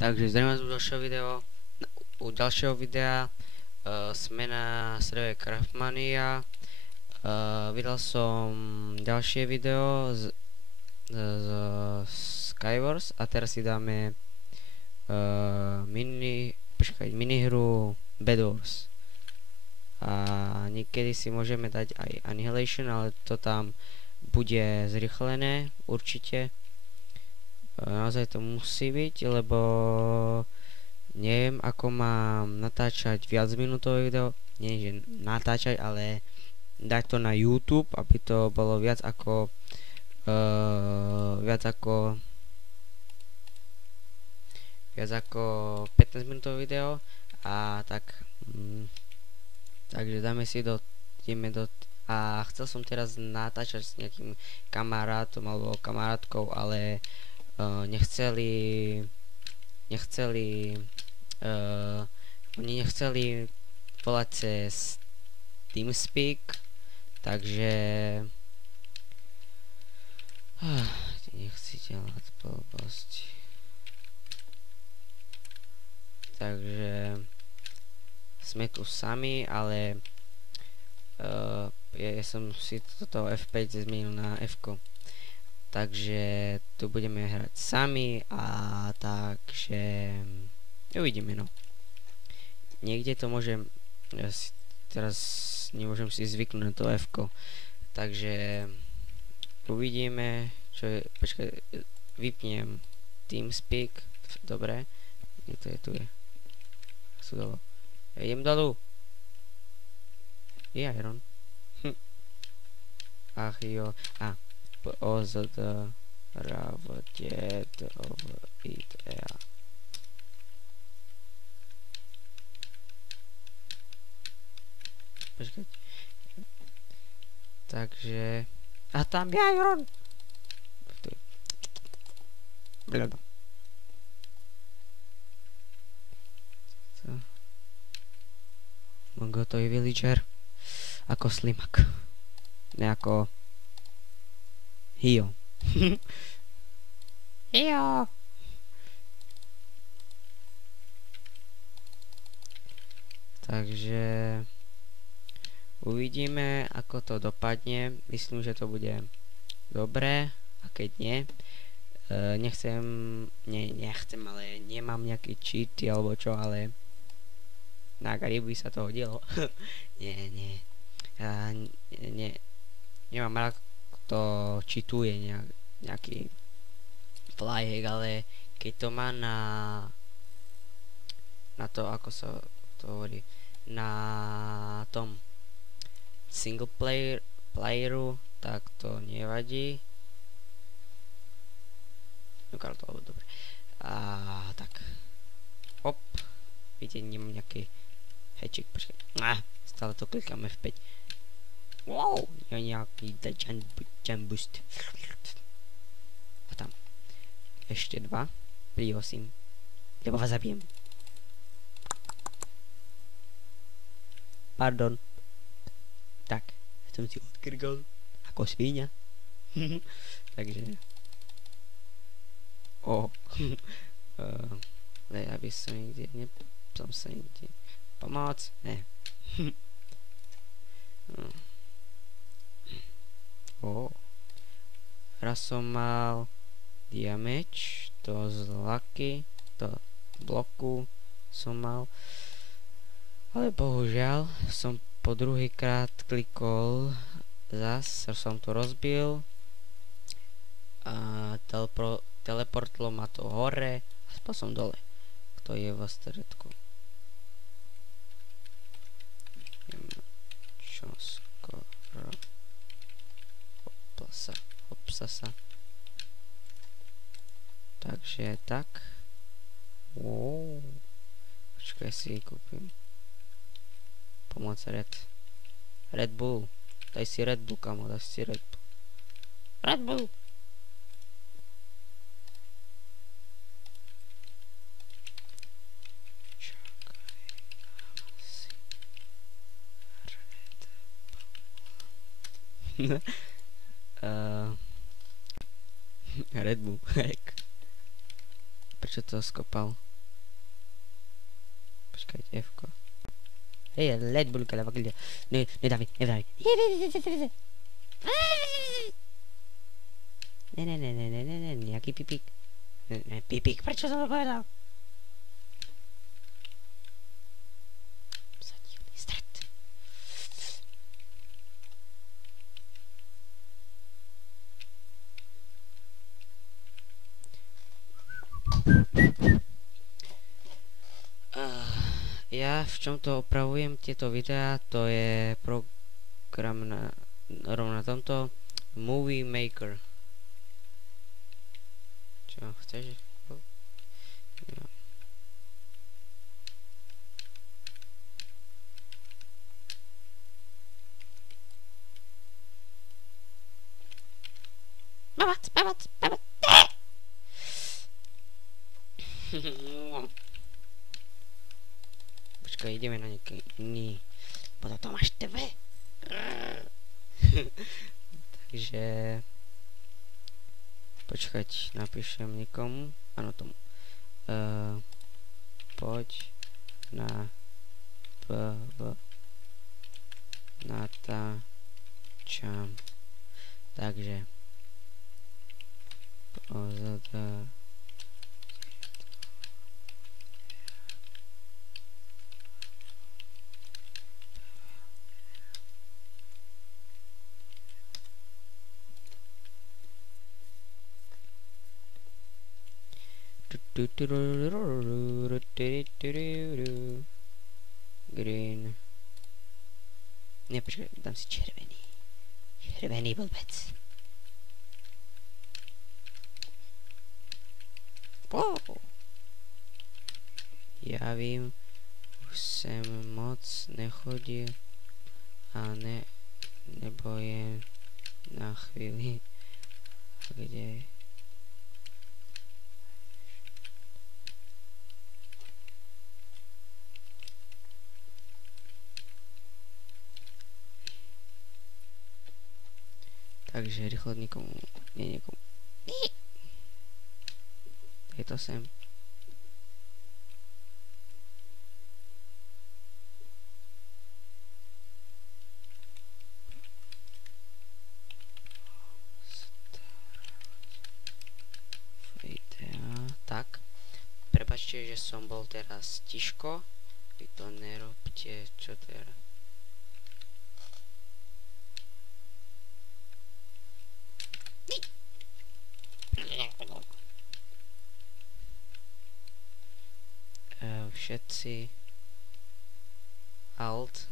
Takže zdravím vás u ďalšieho videa. Sme na servere Craftmania. Vydal som ďalšie video z Skywars a teraz si dáme minihru Bed Wars. A niekedy si môžeme dať aj Annihilation, ale to tam bude zrychlené určite. Naozaj to musí byť, lebo neviem, ako mám natáčať viacminútové video. Nie, že natáčať, ale dať to na YouTube, aby to bolo viac ako 15 minútové video. A tak takže ideme do a chcel som teraz natáčať s nejakým kamarátom alebo kamarátkou, ale oni nechceli volať cez TeamSpeak, takže nechciteľná blbosť. Takže sme tu sami, ale ja som si toto F5 zmenil na F-ko. Takže tu budeme hrať sami a takže uvidíme, no. Niekde to môžem, teraz nemôžem si zvyknúť na to F-ko, takže uvidíme, čo je, počkaj, vypnem TeamSpeak, dobre, kde to je, tu je, sú dolu, ja idem dolu, je Iron, ach jo, OZD Ravdět over IDEA. Počkať. Takže a tam je Iron. Bledo. Gotový villager. Ako Slimak. Ne ako Hio. Hio. Takže uvidíme, ako to dopadne. Myslím, že to bude dobré. A keď nie, nechcem, ale nemám nejaké cheaty alebo čo, ale na Garibu sa to hodilo. nie. Nemám rád, to cheatuje nejaký flyhack, ale keď to má na to, ako sa to hovorí, na tom single playeru, tak to nevadí. Dokážu to alebo dobre. A tak. Hop. Vidíte, nemám nejaký hečik, počkaj. Stále to klikám F5. Wow, ja nejaký jump boost. A tam. Ešte dva. Priosím. Lebo vás zabijem. Pardon. Tak. Som si odkrgol. Ako svíňa. Takže. Aby som niekde pomoc. Ne. Raz som mal damage, to z laky, to bloku som mal, ale bohužiaľ som po druhýkrát klikol, zase som to rozbil a teleportlo ma to hore a spal som dole, kto je vo stredku. Čo skoro hopsa sa. Takže tak. Počkaj, si kúpim pomoc Red Bull. Daj si Red Bull, kamo, daj si Red Bull. Red Bull! Red Bull, hack. Prečo to skopal? Počkajte, F-ko. Hej, let bulka, leva gildia. Nedávaj. Ne, nejaký pipík. Ne, pipík, prečo som to povedal? Zadivný stret. Ja v čomto opravujem tieto videá, to je program rovno na tomto Movie Maker. Čo, chceš? No. Babac. Počkaj, ideme na nejaký iný. Potom máš TV. Takže počkať, napíšem niekomu. Áno, tomu. Poď na natáčam. Takže pozada green. Nie, počkaj, dám si červený. Červený blbec. Wow. Ja vím, už sem moc nechodil a nebojem na chvíli, kde takže rýchlo niekomu. Je to sem. Tak. Prepačte, že som bol teraz tiško. Vy to nerobte, čo teraz. Všetci alt,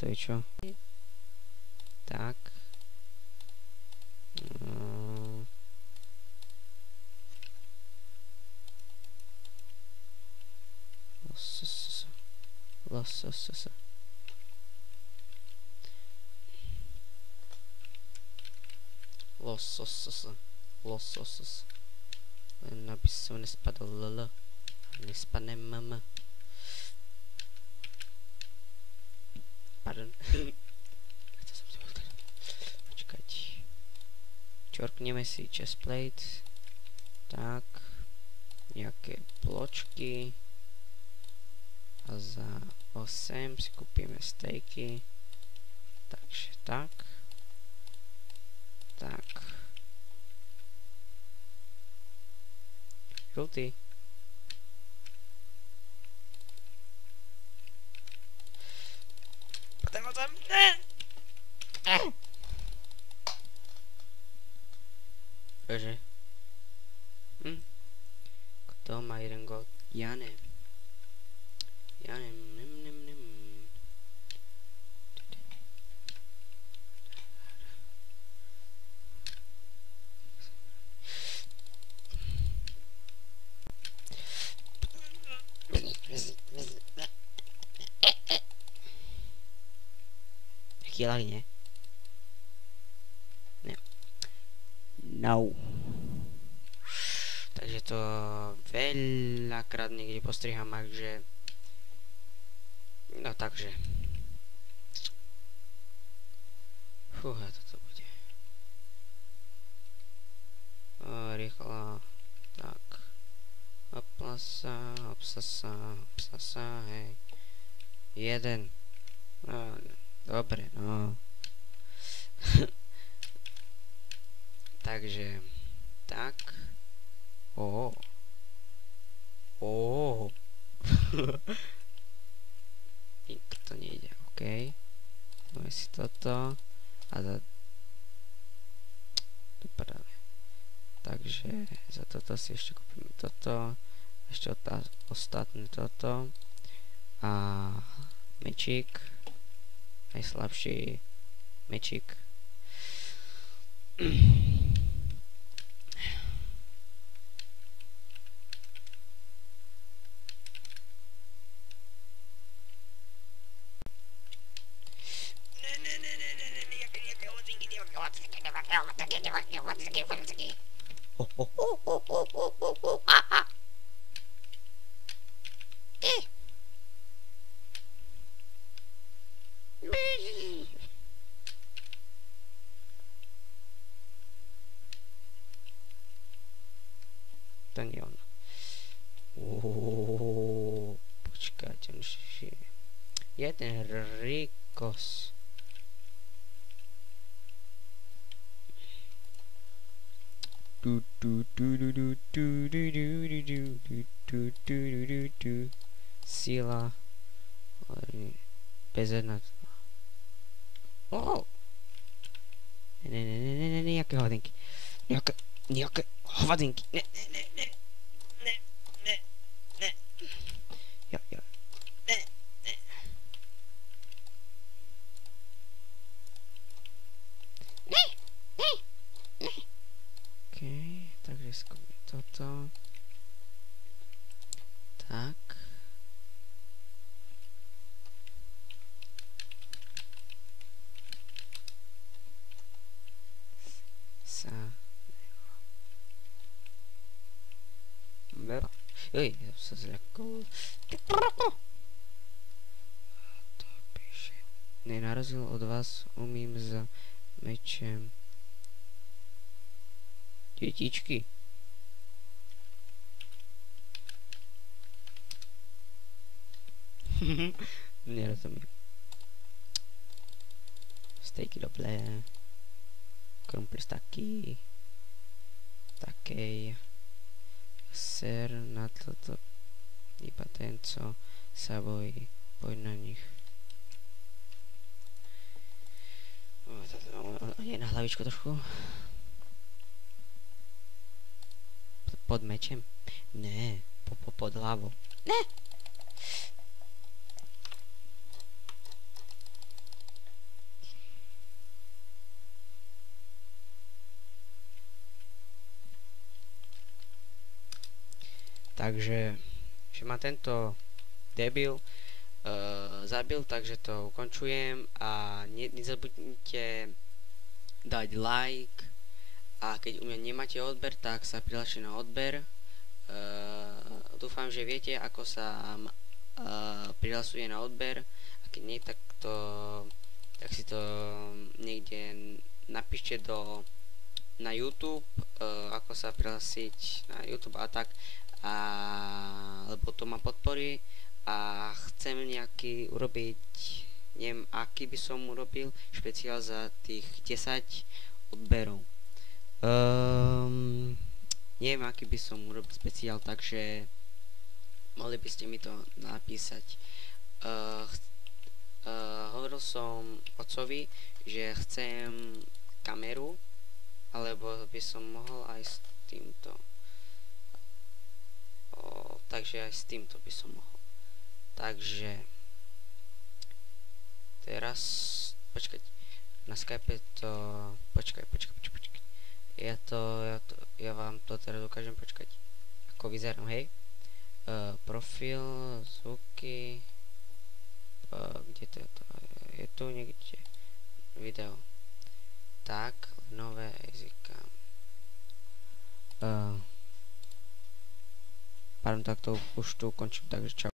to je čo? Tak losos, len aby som nespadol ll. Nespadnem mama. Pardon. Počkať. Čorkneme si chestplate. Tak. Nejaké bločky. A za 8 si kúpime stejky. Takže tak. Tak. Žltý. Bože. Kto má jeden gold? Ja neviem. Taký lag, nie? No. Takže to veľakrát niekde postriham, takže no takže fúha, toto bude rýchlo tak hopla obsasa, hej. Jeden. No, dobre, no. Takže, tak. Ó. To nejde, OK. Dáme si toto. A to práve. Takže za toto si ešte kúpime toto. Ešte ostatné toto. A mečík. Najslabší mečík. To nie ono. Počkajte, on ešte je ten Rikos. Sila bez jedna. Ne, nejaké hodinky. Nejaké hodinky. Ne. Ja. OK, takže skúpim toto. Tak. Oj, ja sa zľakol. To píše. Nenarazil od vás, umím s mečem. Detičky. Nerozumiem. Stejky dobré. Krumplis taký. Takej. Ser na toto. Iba ten, co sa bojí. Poď na nich. Je na hlavičku trošku. Pod mečem? Ne. Pod hlavou. Ne! Takže, že ma tento debil zabil, takže to ukončujem a nezabudnite dať like a keď u mňa nemáte odber, tak sa prihlášte na odber. Dúfam, že viete, ako sa prihlasuje na odber a keď nie, tak si to niekde napíšte na YouTube, ako sa prihlásiť na YouTube a tak. Lebo to ma podporí a chcem nejaký urobiť, neviem aký by som urobil špeciál za tých 10 odberov. Neviem aký by som urobil špeciál, takže mohli by ste mi to napísať. Hovoril som otcovi, že chcem kameru, alebo by som mohol aj s týmto. Takže aj s týmto by som mohol. Takže teraz počkať. Na Skype to počkaj. Ja vám to teraz ukážem, počkať. Ako vyzerám, hej. Profil, zvuky. Kde to je to? Je tu niekde video. Tak, nové jazyka. Pardon, tak to už tu končím, takže čau.